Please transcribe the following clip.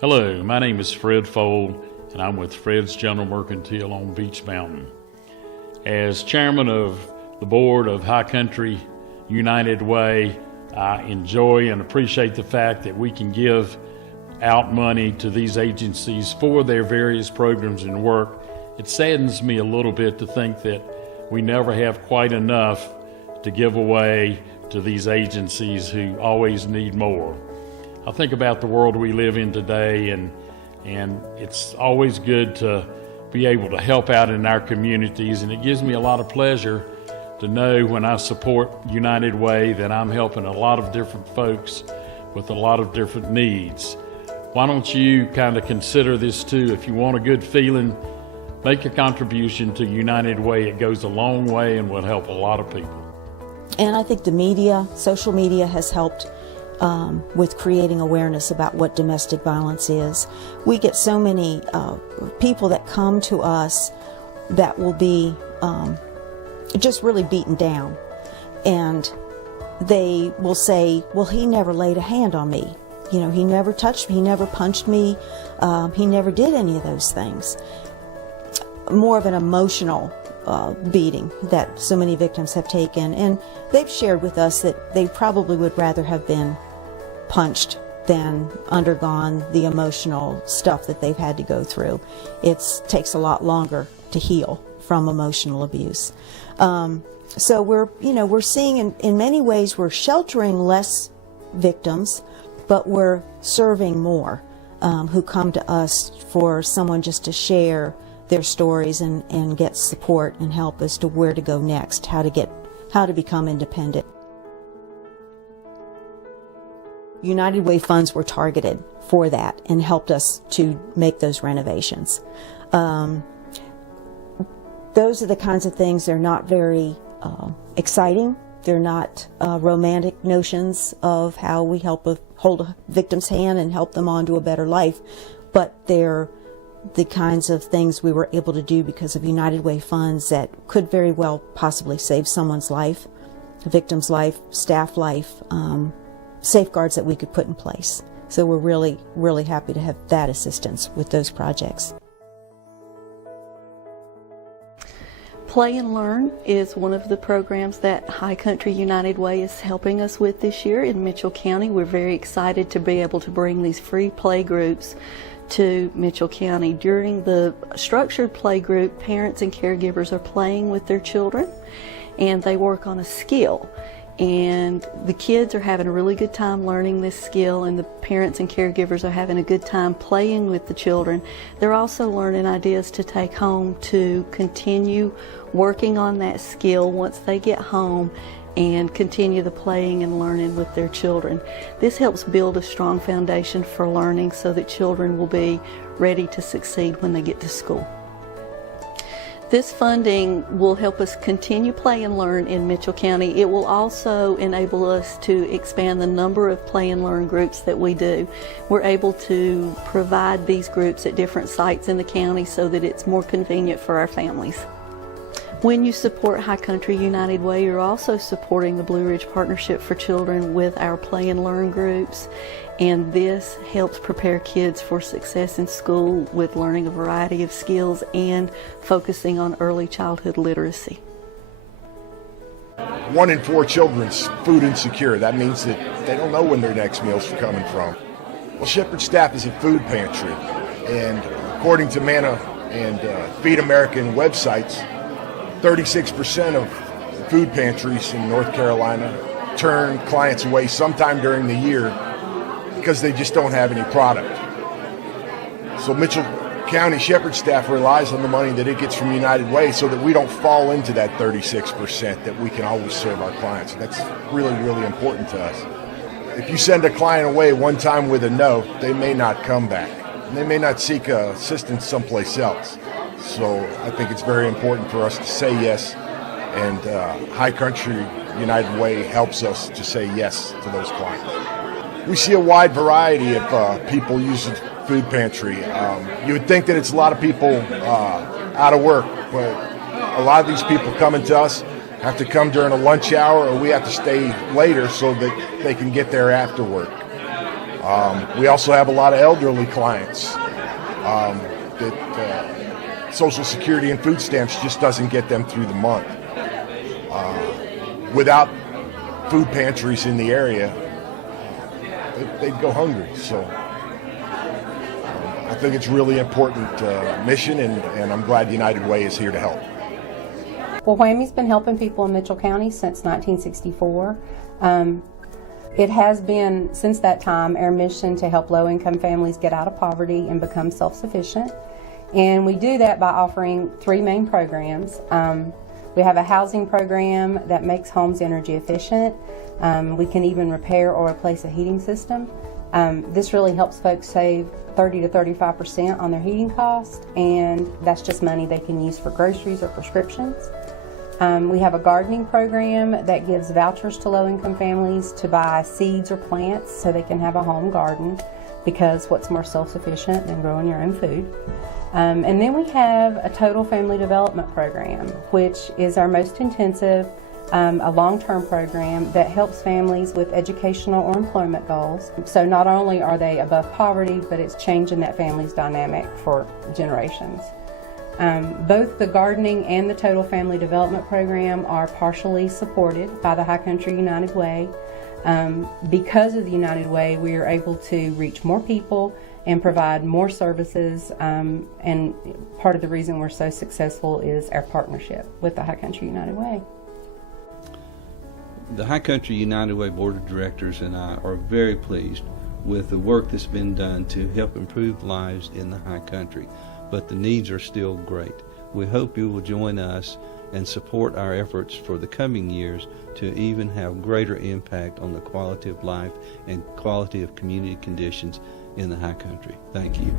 Hello, my name is Fred Fold, and I'm with Fred's General Mercantile on Beach Mountain. As chairman of the board of High Country United Way, I enjoy and appreciate the fact that we can give out money to these agencies for their various programs and work. It saddens me a little bit to think that we never have quite enough to give away to these agencies who always need more. I think about the world we live in today, and it's always good to be able to help out in our communities, and it gives me a lot of pleasure to know when I support United Way that I'm helping a lot of different folks with a lot of different needs. Why don't you kind of consider this too? If you want a good feeling, make a contribution to United Way. It goes a long way and will help a lot of people. And I think the media, social media, has helped with creating awareness about what domestic violence is. We get so many people that come to us that will be just really beaten down, and they will say, well, he never laid a hand on me. You know, he never touched me, he never punched me, he never did any of those things. More of an emotional beating that so many victims have taken, and they've shared with us that they probably would rather have been punched than undergone the emotional stuff that they've had to go through. It takes a lot longer to heal from emotional abuse. So we're seeing in many ways we're sheltering less victims, but we're serving more who come to us for someone just to share their stories and get support and help as to where to go next, how to become independent. United Way funds were targeted for that and helped us to make those renovations. Those are the kinds of things, they're not very exciting. They're not romantic notions of how we hold a victim's hand and help them on to a better life, but they're the kinds of things we were able to do because of United Way funds that could very well possibly save someone's life, a victim's life, staff life, safeguards that we could put in place. So we're really, really happy to have that assistance with those projects. Play and Learn is one of the programs that High Country United Way is helping us with this year in Mitchell County. We're very excited to be able to bring these free play groups to Mitchell County. During the structured play group, parents and caregivers are playing with their children and they work on a skill. And the kids are having a really good time learning this skill, and the parents and caregivers are having a good time playing with the children. They're also learning ideas to take home to continue working on that skill once they get home and continue the playing and learning with their children. This helps build a strong foundation for learning so that children will be ready to succeed when they get to school. This funding will help us continue Play and Learn in Mitchell County. It will also enable us to expand the number of Play and Learn groups that we do. We're able to provide these groups at different sites in the county so that it's more convenient for our families. When you support High Country United Way, you're also supporting the Blue Ridge Partnership for Children with our Play and Learn groups, and this helps prepare kids for success in school with learning a variety of skills and focusing on early childhood literacy. 1 in 4 children's food insecure. That means that they don't know when their next meals are coming from. Well, Shepherd Staff is a food pantry, and according to Manna and Feed American websites, 36% of food pantries in North Carolina turn clients away sometime during the year because they just don't have any product. So Mitchell County Shepherd Staff relies on the money that it gets from United Way so that we don't fall into that 36%, that we can always serve our clients. That's really, really important to us. If you send a client away one time with a no, they may not come back. And they may not seek assistance someplace else. So I think it's very important for us to say yes, and High Country United Way helps us to say yes to those clients. We see a wide variety of people using food pantry. You would think that it's a lot of people out of work, but a lot of these people coming to us have to come during a lunch hour, or we have to stay later so that they can get there after work. We also have a lot of elderly clients that Social Security and food stamps just doesn't get them through the month. Without food pantries in the area, they'd go hungry. So I think it's really important mission, and I'm glad United Way is here to help. Well, WWAMI's been helping people in Mitchell County since 1964. It has been, since that time, our mission to help low-income families get out of poverty and become self-sufficient. And we do that by offering three main programs. We have a housing program that makes homes energy efficient. We can even repair or replace a heating system. This really helps folks save 30 to 35% on their heating costs, and that's just money they can use for groceries or prescriptions. We have a gardening program that gives vouchers to low-income families to buy seeds or plants so they can have a home garden, because what's more self-sufficient than growing your own food? And then we have a total family development program, which is our most intensive, a long-term program that helps families with educational or employment goals. So not only are they above poverty, but it's changing that family's dynamic for generations. Both the gardening and the Total Family Development Program are partially supported by the High Country United Way. Because of the United Way, we are able to reach more people and provide more services, and part of the reason we're so successful is our partnership with the High Country United Way. The High Country United Way Board of Directors and I are very pleased with the work that's been done to help improve lives in the High Country, but the needs are still great. We hope you will join us and support our efforts for the coming years to even have greater impact on the quality of life and quality of community conditions in the High Country. Thank you.